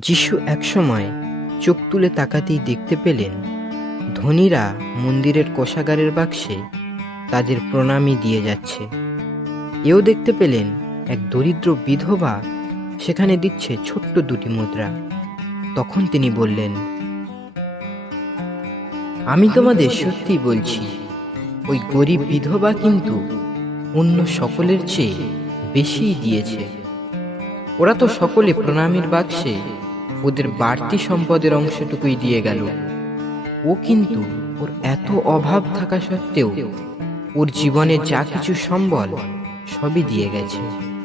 যিশু একসময় চোখ তুলে তাকাতেই দেখতে পেলেন ধনীরা মন্দিরের কোষাগারের বাক্সে তাদের প্রণামী দিয়ে যাচ্ছে। এও দেখতে পেলেন এক দরিদ্র বিধবা সেখানে দিচ্ছে ছোট্ট দুটি মুদ্রা। তখন তিনি বললেন, আমি তোমাদের সত্যি বলছি, ওই গরিব বিধবা কিন্তু অন্য সকলের চেয়ে বেশিই দিয়েছে। ওরা তো সকলে প্রণামীর বাক্সে ওদের বাড়তি সম্পদের অংশটুকুই দিয়ে গেল। ও কিন্তু ওর এত অভাব থাকা সত্ত্বেও ওর জীবনে যা কিছু সম্বল সবই দিয়ে গেছে।